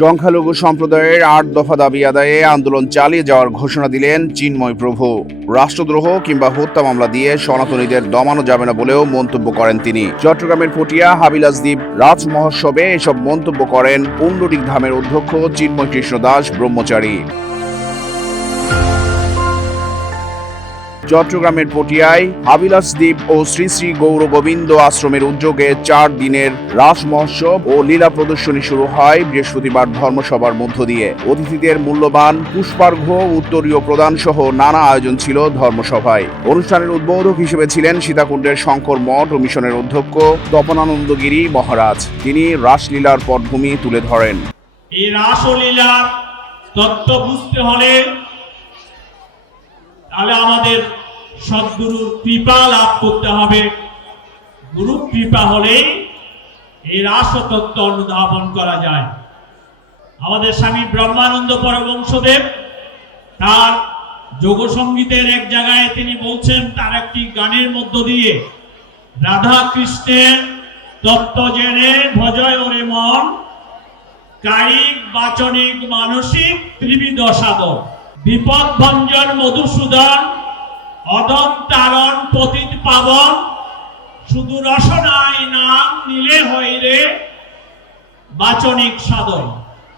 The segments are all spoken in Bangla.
সংখ্যালঘু সম্প্রদায়ের আট দফা দাবি আদায়ে আন্দোলন চালিয়ে যাওয়ার ঘোষণা দিলেন চিন্ময় প্রভু। রাষ্ট্রদ্রোহ কিংবা হত্যা মামলা দিয়ে সনাতনীদের দমানো যাবে না বলেও মন্তব্য করেন তিনি। চট্টগ্রামের পটিয়া হাবিলাস দ্বীপ রাজ মহোৎসবে এসব মন্তব্য করেন পুণ্ডরিক ধামের অধ্যক্ষ চিন্ময় কৃষ্ণ দাস ব্রহ্মচারী। চট্টগ্রামের পটিয়ায় হাবিলাস দ্বীপ ও শ্রী শ্রী গৌর গোবিন্দ আশ্রমের উদ্যোগে চার দিনের রাস মহোৎসব ও লীলা প্রদর্শনী শুরু হয় বৃহস্পতিবার ধর্মসভার মধ্য দিয়ে। অতিথিদের মূল্যবান পুষ্পার্ঘ্য উত্তরীয় প্রদান সহ নানা আয়োজন ছিল ধর্মসভায়। অনুষ্ঠানের উদ্বোধক হিসেবে ছিলেন সীতাকুণ্ডের শঙ্কর মঠ ও মিশনের অধ্যক্ষ তপনানন্দগিরি মহারাজ। তিনি রাসলীলার পটভূমি তুলে ধরেন। এই রাসলীলার তত্ত্ব বুঝতে হলে তাহলে আমাদের সদ্গুরুর কৃপা লাভ করতে হবে। গুরু কৃপা হলেই এই রাসতত্ত্ব অনুধাবন করা যায়। আমাদের স্বামী ব্রহ্মানন্দ পরবংশদেব তার যোগসঙ্গীতের এক জায়গায় তিনি বলছেন, তার একটি গানের মধ্য দিয়ে, রাধা কৃষ্ণের তত্ত্ব জেনে ভজয় ওরে মন, কায়িক বাচনিক মানসিক ত্রিবিধ সাধন। বিপদ ভঞ্জন মধুসূদন অদম তারণ পতিত পাবন শুধু রসনায় নাম নিলে হইলে বাচনিক সাধন।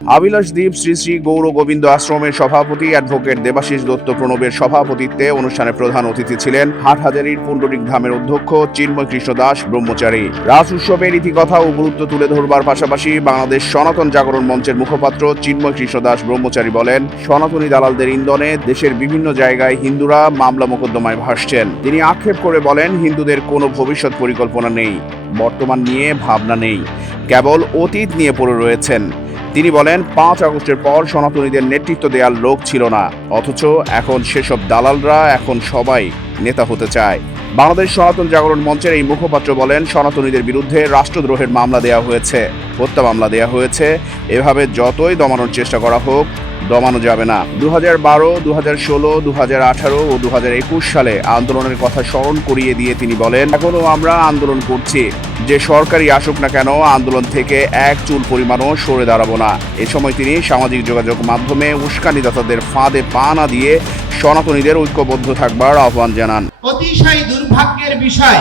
আবিলাস দ্বীপ শ্রী শ্রী গৌর গোবিন্দ আশ্রমের সভাপতি অ্যাডভোকেট দেবাশিস দত্ত প্রণবের সভাপতিত্বে অনুষ্ঠানে প্রধান অতিথি ছিলেন হাটহাজারির পুণ্ডরিক ধামের অধ্যক্ষ চিন্ময় কৃষ্ণ দাস, ব্রহ্মচারী। রাজ উৎসবের ইতিকথা ও গুরুত্ব তুলে ধরবার পাশাপাশি বাংলাদেশ সনাতন জাগরণ মঞ্চের মুখপাত্র চিন্ময় কৃষ্ণ দাস, ব্রহ্মচারী বলেন, সনাতনী দালালদের ইন্ধনে দেশের বিভিন্ন জায়গায় হিন্দুরা মামলা মোকদ্দমায় ভাসছেন। তিনি আক্ষেপ করে বলেন, হিন্দুদের কোনো ভবিষ্যৎ পরিকল্পনা নেই। বর্তমান নিয়ে ভাবনা নেই। কেবল অতীত নিয়ে পড়ে রয়েছেন। তিনি বলেন, পাঁচ আগস্টের পর সনাতনীদের নেতৃত্ব দেওয়ার লোক ছিল না। অথচ এখন সেসব দালালরা এখন সবাই নেতা হতে চায়। বাংলাদেশ সনাতন জাগরণ মঞ্চের এই মুখপাত্র বলেন, সনাতনীদের বিরুদ্ধে রাষ্ট্রদ্রোহের মামলা দেওয়া হয়েছে। হত্যা মামলা দেওয়া হয়েছে। এভাবে যতই দমানোর চেষ্টা করা হোক দমানো যাবে না। দু হাজার বারো দু হাজার ষোলো দু হাজার আঠারো ও দু হাজার একুশ সালে আন্দোলনের কথা স্মরণ করিয়ে দিয়ে তিনি বলেন এখনও আমরা আন্দোলন করছি। যে সরকারি আসুক না কেন, আন্দোলন থেকে এক চুল পরিমাণও সরে দাঁড়াবো না। এ সময় তিনি সামাজিক যোগাযোগ মাধ্যমে উস্কানিদাতাদের ফাঁদে পা না দিয়ে সনাতনীদের ঐক্যবদ্ধ থাকবার আহ্বান জানান। অতিশয় দুর্ভাগ্যের বিষয়,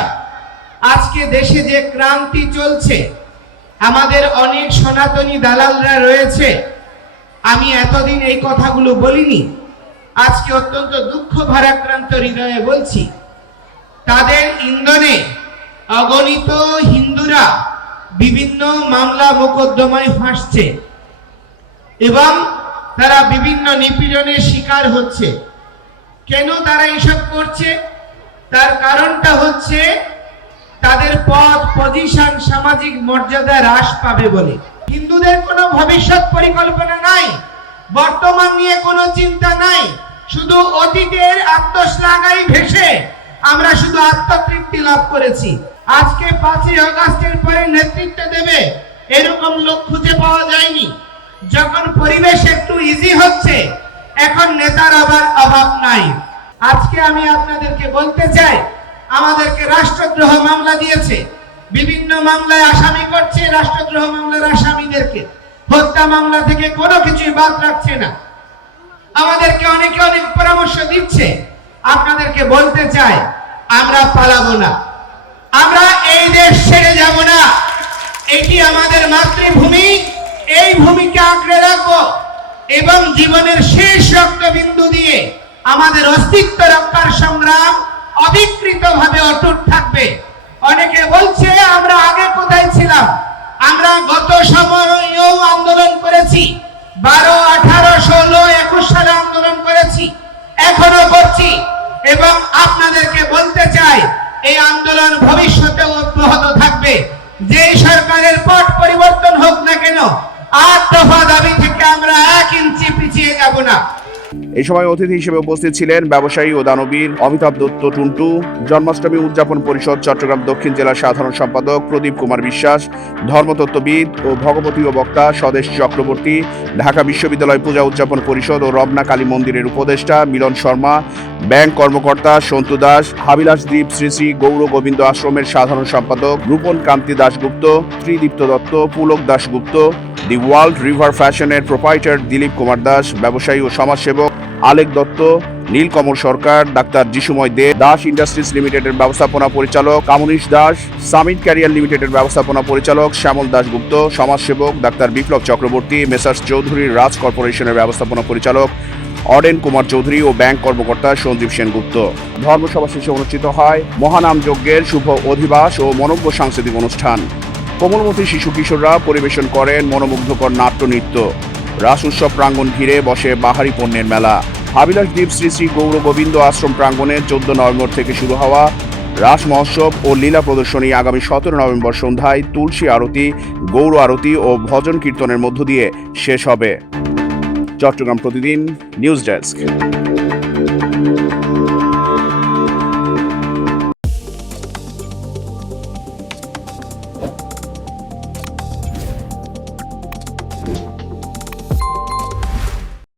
আজকে দেশে যে ক্রান্তি চলছে, আমাদের অনেক সনাতনী দালালরা রয়েছে আমি এতদিন এই কথাগুলো বলিনি। আজকে অত্যন্ত দুঃখ ভারাক্রান্ত হৃদয়ে বলছি, তাদের ইন্ধনে অগণিত হিন্দুরা বিভিন্ন মামলা মোকদ্দমায় ফাঁসছে এবং তারা বিভিন্ন নিপীড়নের শিকার হচ্ছে। কেন তারা এইসব করছে? তার কারণটা হচ্ছে তাদের পদ পজিশন সামাজিক মর্যাদা হ্রাস পাবে বলে। হিন্দুদের কোনো ভবিষ্যৎ পরিকল্পনা নাই, বর্তমান নিয়ে কোনো চিন্তা নাই, শুধু অতীতের আত্মশ্লাঘাই ভেসে আমরা শুধু আত্মতৃপ্তি লাভ করেছি। আজকে পাঁচই আগস্টের পরে নেতৃত্ব দেবে, এরকম লোক খুঁজে পাওয়া যায়নি। যখন পরিবেশ একটু ইজি হচ্ছে, এখন নেতার আবার অভাব নাই। আজকে আমি আপনাদেরকে বলতে চাই, আমাদেরকে রাষ্ট্রদ্রোহ মামলা দিয়েছে। বিভিন্ন মামলায় আসামি করছে, রাষ্ট্রদ্রোহ মামলার আসামিদেরকে। হত্যা মামলা থেকে কোনো কিছুই বাদ রাখছে না। আমাদেরকে অনেকে অনেক পরামর্শ দিচ্ছে। আপনাদেরকে বলতে চাই, আমরা পালাবো না। আমরা এই দেশ ছেড়ে যাব না। এটি আমাদের মাতৃভূমি। এই ভূমিকে আঁকড়ে রাখব এবং জীবনের শেষ রক্তবিন্দু দিয়ে আমাদের অস্তিত্ব রক্ষার সংগ্রাম অবিকৃত ভাবে অটুট থাকবে। অনেকে বলছে, আমরা আগে কোথায় ছিলাম? আমরা গত সময়েও আন্দোলন করেছি। বারো, আঠারো, ষোলো, একুশ সালে আন্দোলন করেছি। এখনও করছি। এবং আপনাদেরকে বলতে চাই, এই আন্দোলন ভবিষ্যতেও অব্যাহত থাকবে। যে সরকারের পট পরিবর্তন হোক না কেন, আট দফা দাবি থেকে আমরা এক ইঞ্চি পিছিয়ে যাব না। এই সময় অতিথি হিসেবে উপস্থিত ছিলেন ব্যবসায়ী ও দানবীর অমিতাভ দত্ত টুন্টু, জন্মাষ্টমী উদযাপন পরিষদ চট্টগ্রাম দক্ষিণ জেলার সাধারণ সম্পাদক প্রদীপ কুমার বিশ্বাস, ধর্মতত্ত্ববিদ ও ভগবতীয় বক্তা স্বদেশ চক্রবর্তী, ঢাকা বিশ্ববিদ্যালয় পূজা উদযাপন পরিষদ ও রবনা কালী মন্দিরের উপদেষ্টা মিলন শর্মা, ব্যাংক কর্মকর্তা সন্তু দাস, হাবিলাস দ্বীপ শ্রী শ্রী গৌর গোবিন্দ আশ্রমের সাধারণ সম্পাদক Rupan Kanti Dasgupta, Tridipta Dutta, Pulak Dasgupta, the world river ফ্যাশনের প্রোপাইটার দিলীপ কুমার দাস, ব্যবসায়ী ও সমাজসেবক আলেক দত্ত, নীলকমল সরকার, ডাক্তার যিশুময় দে, দাস ইন্ডাস্ট্রিজ লিমিটেডের ব্যবস্থাপনা পরিচালক কামনীশ দাস, সামিট ক্যারিয়ার লিমিটেডের ব্যবস্থাপনা পরিচালক শ্যামল দাশগুপ্ত সমাজসেবক ডাক্তার বিপ্লব চক্রবর্তী, মেসার্স চৌধুরী, রাজ কর্পোরেশনের ব্যবস্থাপনা পরিচালক অডেন কুমার চৌধুরী ও ব্যাংক কর্মকর্তা সঞ্জীব সেনগুপ্ত ধর্মসভা শেষে অনুষ্ঠিত হয় মহানাম যজ্ঞের শুভ অধিবাস ও মনজ্ঞ সাংস্কৃতিক অনুষ্ঠান। কোমলমতি শিশু কিশোররা পরিবেশন করেন মনোমুগ্ধকর নাট্য নৃত্য। রাস উৎসব প্রাঙ্গণ ঘিরে বসে বাহারি পণ্যের মেলা। হাবিলাস দ্বীপ শ্রী শ্রী গৌর গোবিন্দ আশ্রম প্রাঙ্গণে চোদ্দ নভেম্বর থেকে শুরু হওয়া রাস মহোৎসব ও লীলা প্রদর্শনী আগামী সতেরো নভেম্বর সন্ধ্যায় তুলসী আরতি, গৌর আরতি ও ভজন কীর্তনের মধ্য দিয়ে শেষ হবে। চট্টগ্রাম প্রতিদিন নিউজ ডেস্ক।